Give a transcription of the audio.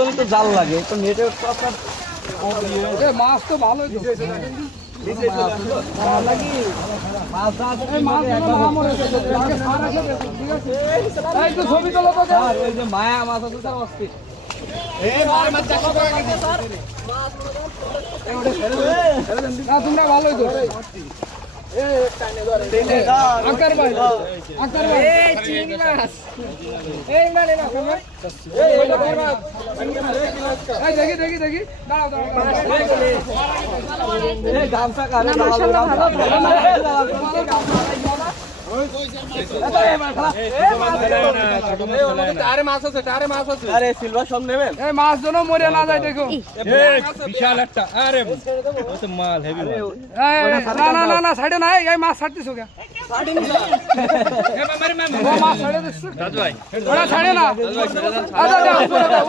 জন্য তো জাল লাগে, তো নেটে তো আপনার মাছ তো ভালোই ছবি তোলো তো ওই যে মায়া মাছ আছে তার অস্থির। তোমরা ভালোই তো আকার ভাই আকার ভাই এই চিংড়ি মাছ এই না না খবর এই দেখি দেখি দেখি দাঁড়াও দাঁড়াও এই গামছা কারে মাশাআল্লাহ আরে মাছ আছে আরে মাছ আছে আরে সিলভার সব নেবেন? এই মাছ যেন মরে না যায় দেখো বিশাল একটা আরে ও তো মাল হেভি মাল না না না না সাইডে নাই এই মাছ ছাড়তেছো কে মাছ ছাড়ে দিচ্ছ রাজু ভাই ওরা ছাড়ে না আচ্ছা উপরে দাও